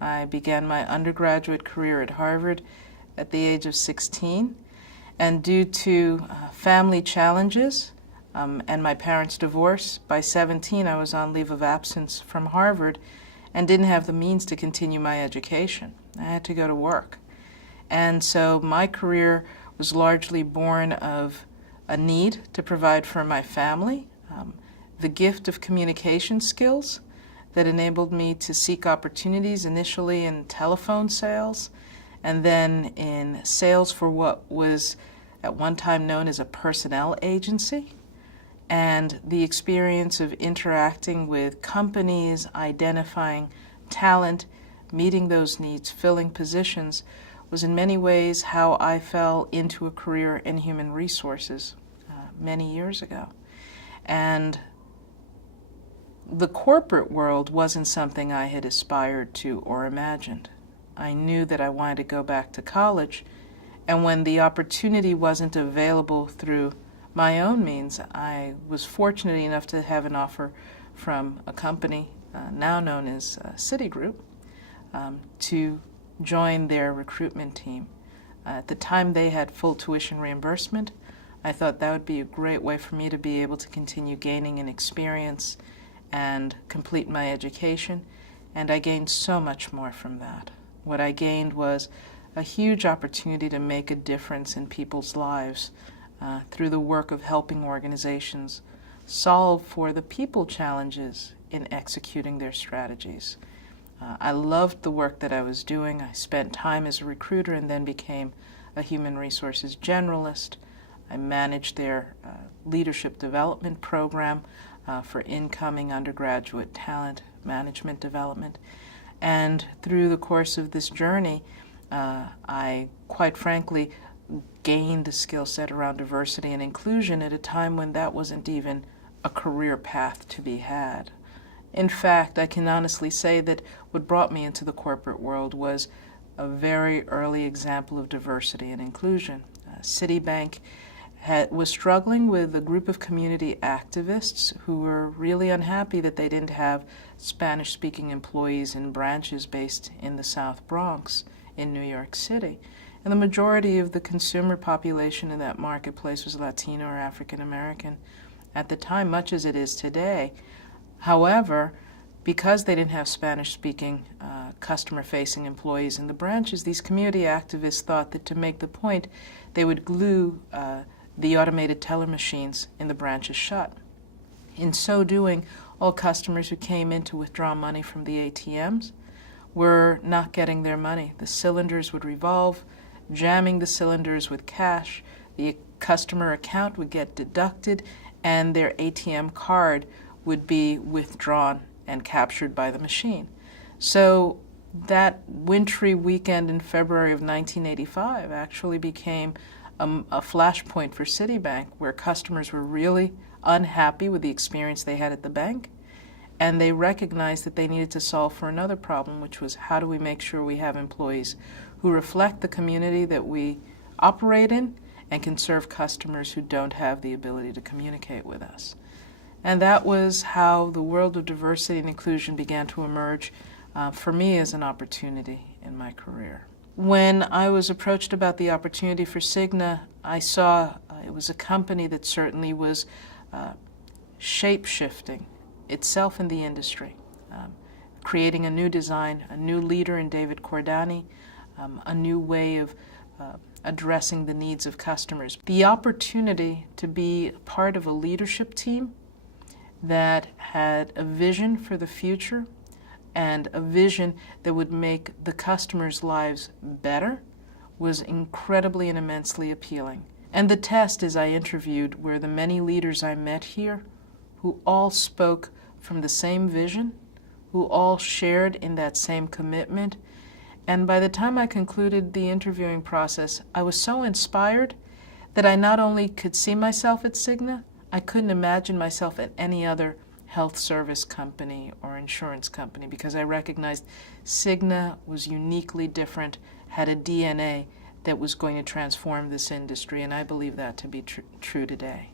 I began my undergraduate career at Harvard at the age of 16, and due to family challenges and my parents' divorce, by 17 I was on leave of absence from Harvard and didn't have the means to continue my education. I had to go to work. And so my career was largely born of a need to provide for my family, the gift of communication skills that enabled me to seek opportunities initially in telephone sales and then in sales for what was at one time known as a personnel agency, and the experience of interacting with companies, identifying talent, meeting those needs, filling positions, was in many ways how I fell into a career in human resources many years ago. And the corporate world wasn't something I had aspired to or imagined. I knew that I wanted to go back to college, and when the opportunity wasn't available through my own means, I was fortunate enough to have an offer from a company now known as Citigroup to join their recruitment team. At the time they had full tuition reimbursement. I thought that would be a great way for me to be able to continue gaining an experience and complete my education, and I gained so much more from that. What I gained was a huge opportunity to make a difference in people's lives through the work of helping organizations solve for the people challenges in executing their strategies. I loved the work that I was doing. I spent time as a recruiter and then became a human resources generalist. I managed their leadership development program for incoming undergraduate talent management development. And through the course of this journey, I quite frankly gained a skill set around diversity and inclusion at a time when that wasn't even a career path to be had. In fact, I can honestly say that what brought me into the corporate world was a very early example of diversity and inclusion. Citibank was struggling with a group of community activists who were really unhappy that they didn't have Spanish-speaking employees in branches based in the South Bronx in New York City. And the majority of the consumer population in that marketplace was Latino or African American at the time, much as it is today. However, because they didn't have Spanish-speaking customer-facing employees in the branches, these community activists thought that to make the point, they would glue the automated teller machines in the branches shut. In so doing, all customers who came in to withdraw money from the ATMs were not getting their money. The cylinders would revolve, jamming the cylinders with cash. The customer account would get deducted, and their ATM card would be withdrawn and captured by the machine. So that wintry weekend in February of 1985 actually became a flashpoint for Citibank, where customers were really unhappy with the experience they had at the bank, and they recognized that they needed to solve for another problem, which was how do we make sure we have employees who reflect the community that we operate in and can serve customers who don't have the ability to communicate with us. And that was how the world of diversity and inclusion began to emerge for me as an opportunity in my career. When I was approached about the opportunity for Cigna, I saw it was a company that certainly was shape-shifting itself in the industry, creating a new design, a new leader in David Cordani, a new way of addressing the needs of customers. The opportunity to be part of a leadership team that had a vision for the future and a vision that would make the customers' lives better was incredibly and immensely appealing. And the test, as I interviewed, were the many leaders I met here who all spoke from the same vision, who all shared in that same commitment. And by the time I concluded the interviewing process, I was so inspired that I not only could see myself at Cigna, I couldn't imagine myself at any other health service company or insurance company, because I recognized Cigna was uniquely different, had a DNA that was going to transform this industry, and I believe that to be true today.